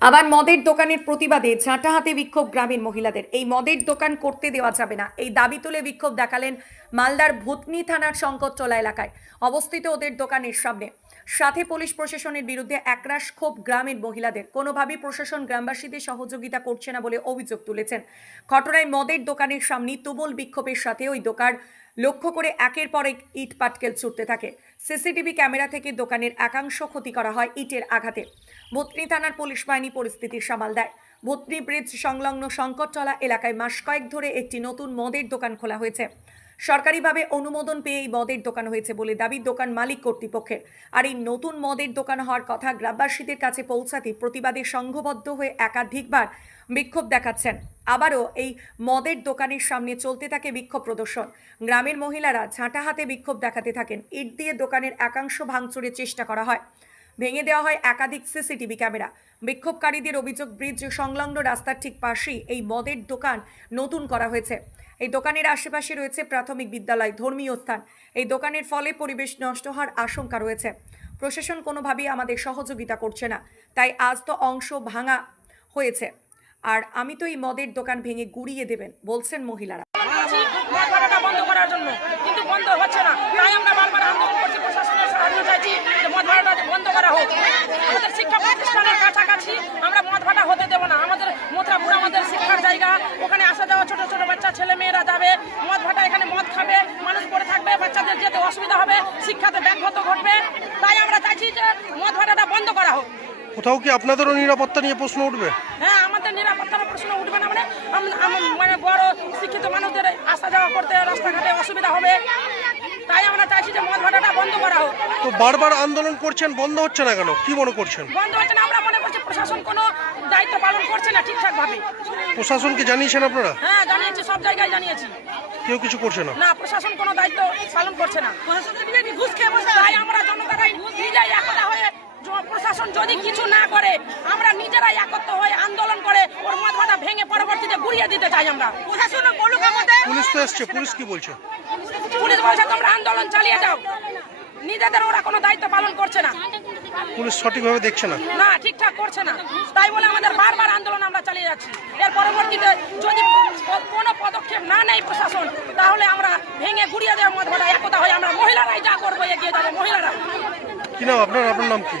আবার মদের দোকানের প্রতিবাদে ঝাঁটা হাতে বিক্ষোভ গ্রামীণ মহিলাদের। এই মদের দোকান করতে দেওয়া যাবে না, এই দাবি তুলে বিক্ষোভ দেখালেন মালদার ভূতনি থানার শঙ্করতলা এলাকায় অবস্থিত ওদের দোকানের সামনে। সাথে পুলিশ প্রশাসনের বিরুদ্ধে একরাশ ক্ষোভ গ্রামের মহিলাদের। কোনোভাবেই প্রশাসন গ্রামবাসীদের সহযোগিতা করছে না বলে অভিযোগ তুলেছেন। ঘটনায় মদের দোকানের সামনে তুমুল বিক্ষোভের সাথে ওই দোকান লক্ষ্য করে একের পর এক ইট পাটকেল ছুটতে থাকে। সিসিটিভি ক্যামেরা থেকে দোকানের একাংশ ক্ষতি করা হয় ইটের আঘাতে। ভূতনি থানার পুলিশ বাহিনী পরিস্থিতি সামাল দেয়। ভূতনি ব্রিজ সংলগ্ন শঙ্করতলা এলাকায় মাস কয়েক ধরে একটি নতুন মদের দোকান খোলা হয়েছে। সরকারিভাবে অনুমোদন পেয়ে এই মদের দোকান হয়েছে বলে দাবি দোকান মালিক কর্তৃপক্ষের। আর এই নতুন মদের দোকান হওয়ার কথা গ্রামবাসীদের কাছে পৌঁছাতে প্রতিবাদে সংঘবদ্ধ হয়ে একাধিকবার বিক্ষোভ দেখাচ্ছেন। আবারও এই মদের দোকানের সামনে চলতে থাকে বিক্ষোভ প্রদর্শন। গ্রামের মহিলারা ঝাঁটা হাতে বিক্ষোভ দেখাতে থাকেন। ইট দিয়ে দোকানের একাংশ ভাঙচুরের চেষ্টা করা হয়, ভেঙে দেওয়া হয় একাধিক সিসিটিভি ক্যামেরা। বিক্ষোভকারীদের অভিযোগ, ব্রিজ সংলগ্ন রাস্তার ঠিক পাশেই এই মদের দোকান নতুন করা হয়েছে। এই দোকানের আশেপাশে রয়েছে প্রাথমিক বিদ্যালয়, ধর্মীয় স্থান। এই দোকানের ফলে পরিবেশ নষ্ট হওয়ার আশঙ্কা রয়েছে। প্রশাসন কোনোভাবেই আমাদের সহযোগিতা করছে না, তাই আজ তো অংশ ভাঙা হয়েছে, আর আমি তো এই মদের দোকান ভেঙে গুড়িয়ে দেবেন বলছেন মহিলারা। মদ ভাড়াটা বন্ধ করার জন্য, কিন্তু বন্ধ হচ্ছে না। তাই আমরা বারবার আন্দোলন করছি, প্রশাসনের সাহায্য চাইছি যে মদ ভাড়াটা বন্ধ করা হোক। আমাদের শিক্ষা প্রতিষ্ঠানের কাছাকাছি আমরা মদ ভাড়া হতে দেবো না। আমাদের মথুরাপুর আমাদের শিক্ষার জায়গা, ওখানে আসা যাওয়া ছোট ছোট বাচ্চা ছেলে মেয়েরা যাবে, মদ ভাড়া এখানে মদ খাবে, মানুষ পড়ে থাকবে, বাচ্চাদের যেতে অসুবিধা হবে, শিক্ষাতে ব্যাঘাত ঘটবে। তাই আমরা চাইছি যে মদ ভাড়াটা বন্ধ করা হোক। কোথাও কি আপনাদেরও নিরাপত্তা নিয়ে প্রশ্ন উঠবে? হ্যাঁ, আমাদের নিরাপত্তার প্রশ্ন উঠবে না, মানে বড় শিক্ষিত মানুষদের আসা যাওয়া করতে রাস্তাঘাটে অসুবিধা হবে। তাই আমরা চাইছি যে মদ ভাড়াটা বন্ধ করা হোক। তো বারবার আন্দোলন করছেন, বন্ধ হচ্ছে না কেন? কি মনে করছেন? বন্ধ হচ্ছে না, আমরা মনে করছি প্রশাসন কোনো দায়িত্ব পালন করছে না ঠিকঠাক ভাবে। প্রশাসনকে জানিয়েছেন আপনারা? হ্যাঁ, জানিয়েছি, সব জায়গায় জানিয়েছি। কেউ কিছু করছে না? না, প্রশাসন কোনো দায়িত্ব পালন করছে না। ঘুষ খেয়ে বসে। তাই আমরা জনতারাই নিজেই একতা হয়ে, প্রশাসন যদি কিছু না করে আমরা নিজেরাই একত্র হয়ে আন্দোলন করে ওর মদ ভাড়া ভেঙে পরবর্তীতে গুড়িয়ে দিতে চাই আমরা। প্রশাসন বলুক আমাদের। পুলিশ তো এসছে, পুলিশ কি বলছে? পুলিশ বলছে তোমরা আন্দোলন চালিয়ে যাও, নিজেদের ওরা কোনো দায়িত্ব পালন করছে না। পুলিশ সঠিকভাবে দেখছে না? না, ঠিকঠাক করছে না। তাই বলে আমাদের বারবার আন্দোলন আমরা চালিয়ে যাচ্ছি। এর পরবর্তীতে যদি কোনো পদক্ষেপ না নেয় প্রশাসন, তাহলে আমরা ভেঙে গুড়িয়ে দেওয়া মদ ভাড়া একতা হয়ে আমরা মহিলারাই যা করবো, এগিয়ে যাবে মহিলারা। কি নাম আপনার? আপনার নাম কি?